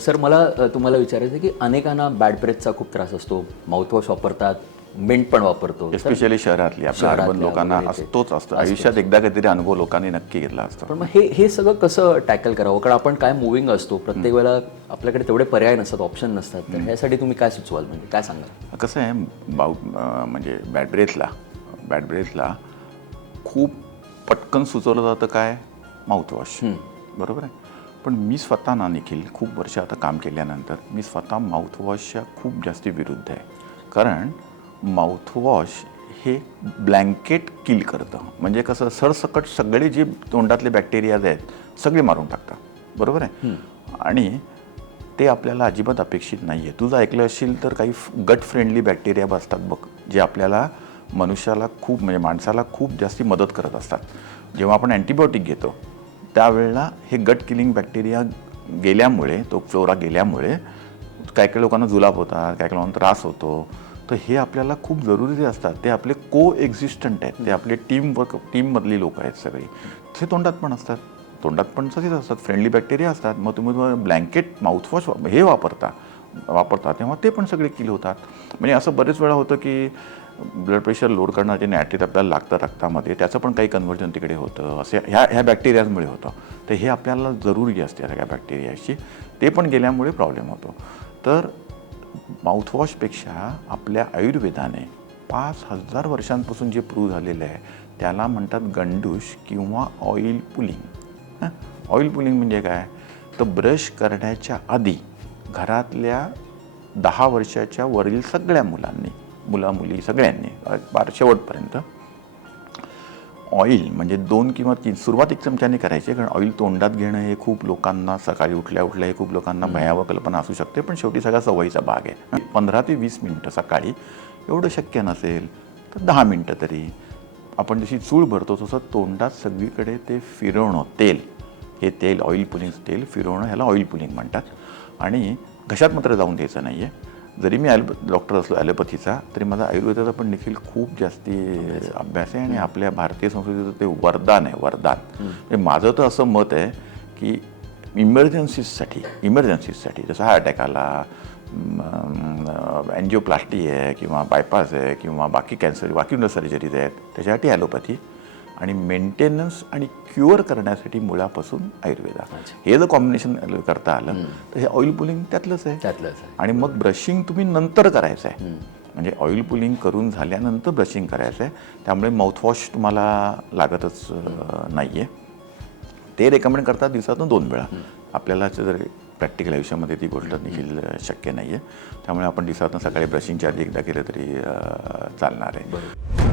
Sir मला तुम्हाला विचारायचं आहे की अनेकांना बॅड ब्रेथचा खूप त्रास असतो. माउथवॉश वापरतात मिंट पण वापरतो. एस्पेशली शहरातली आपल्या अर्बन लोकांना. असतोच असतो. आयुष्यात एकदा काहीतरी अनुभव लोकांनी नक्की घेतला असतो. पण मग हे हे सगळं कसं टॅकल करावं? कारण आपण काय मुव्हिंग असतो प्रत्येक वेळेला आपल्याकडे तेवढे पर्याय नसतात ऑप्शन नसतात. तर ह्यासाठी तुम्ही काय सुचवाल? म्हणजे काय सांगाल? कसं आहे बाऊ म्हणजे बॅड ब्रेथला बॅड ब्रेथला खूप पटकन सुचवलं जातं काय? माउथवॉश बरोबर आहे? पण मी स्वतः ना निखिल खूप वर्ष आता काम केल्यानंतर मी स्वतः माउथवॉशच्या खूप जास्ती विरुद्ध आहे. कारण माउथवॉश हे ब्लँकेट किल करतं. म्हणजे कसं सरसकट सगळे जे तोंडातले बॅक्टेरियाज आहेत सगळे मारून टाकतात. बरोबर आहे? आणि ते आपल्याला अजिबात अपेक्षित नाही आहे तुझं ऐकलं असेल तर काही गट फ्रेंडली बॅक्टेरिया असतात बघ जे आपल्याला मनुष्याला खूप म्हणजे माणसाला खूप जास्ती मदत करत असतात. जेव्हा आपण अँटीबायोटिक घेतो त्यावेळेला हे गट किलिंग बॅक्टेरिया गेल्यामुळे तो फ्लोरा गेल्यामुळे काही काही लोकांना जुलाब होतात काही काही लोकांना त्रास होतो. तर हे आपल्याला खूप जरुरीचे असतात. ते आपले को एक्झिस्टंट आहेत. ते आपले टीम वर्क टीममधली लोक आहेत सगळी. ते तोंडात पण असतात. तोंडात पण तसेच असतात. फ्रेंडली बॅक्टेरिया असतात. मग तुम्ही ब्लँकेट माउथवॉश हे वापरता वापरता तेव्हा ते पण सगळे किल होतात. म्हणजे असं बरेच वेळा होतं की ब्लड प्रेशर लोड करणारे नॅट्रिक आपल्याला लागतं रक्तामध्ये त्याचं पण काही कन्व्हर्जन तिकडे होतं. असे ह्या ह्या बॅक्टेरियाजमुळे होतं. तर हे आपल्याला जरुरी असते ह्या सगळ्या बॅक्टेरियाची ते पण गेल्यामुळे प्रॉब्लेम होतो. तर माउथवॉशपेक्षा आपल्या आयुर्वेदाने पाच हजार वर्षांपासून जे प्रूव्ह झालेलं आहे त्याला म्हणतात गंडूश किंवा ऑइल पुलिंग ऑइल पुलिंग म्हणजे काय? तर ब्रश करण्याच्या आधी घरातल्या दहा वर्षाच्या वरील सगळ्या मुलांनी मुला मुली सगळ्यांनी बार शेवटपर्यंत ऑइल म्हणजे दोन किंवा तीन सुरुवात एक चमच्याने करायची कारण ऑइल तोंडात घेणं हे खूप लोकांना सकाळी उठल्या उठल्या हे खूप लोकांना भयावह कल्पना असू शकते पण शेवटी सगळा सवयीचा भाग आहे. पंधरा ते वीस मिनटं सकाळी एवढं शक्य नसेल तर दहा मिनटं तरी. आपण जशी चूळ भरतो तसं तोंडात सगळीकडे ते फिरवणं तेल. हे तेल ऑइल पुलिंग तेल फिरवणं ह्याला ऑइल पुलिंग म्हणतात. आणि घशात मात्र जाऊन द्यायचं नाही आहे जरी मी ॲलो डॉक्टर असलो ॲलोपॅथीचा तरी माझा आयुर्वेदाचा पण देखील खूप जास्ती अभ्यास आहे आणि आपल्या भारतीय संस्कृतीचं ते वरदान आहे वरदान. म्हणजे माझं तर असं मत आहे की इमर्जन्सीजसाठी इमर्जन्सीजसाठी जसं हार्ट अटॅक आला अँजिओप्लास्टी आहे किंवा बायपास आहे किंवा बाकी कॅन्सर बाकी सर्जरीज आहेत त्याच्यासाठी ॲलोपॅथी आणि मेंटेनन्स आणि क्युअर करण्यासाठी मुळापासून आयुर्वेदा. हे जर कॉम्बिनेशन करता आलं तर हे ऑइल पुलिंग त्यातलंच आहे. त्यातलंच आहे. आणि मग ब्रशिंग तुम्ही नंतर करायचं आहे. म्हणजे ऑइल पुलिंग करून झाल्यानंतर ब्रशिंग करायचं आहे. त्यामुळे माउथवॉश तुम्हाला लागतच नाही आहे ते रेकमेंड करतात दिवसातून दोन वेळा. आपल्याला जर प्रॅक्टिकल आयुष्यामध्ये ती गोष्ट देखील शक्य नाही आहे त्यामुळे आपण दिवसातून सकाळी ब्रशिंगच्या आधी एकदा केलं तरी चालणार आहे. बरोबर.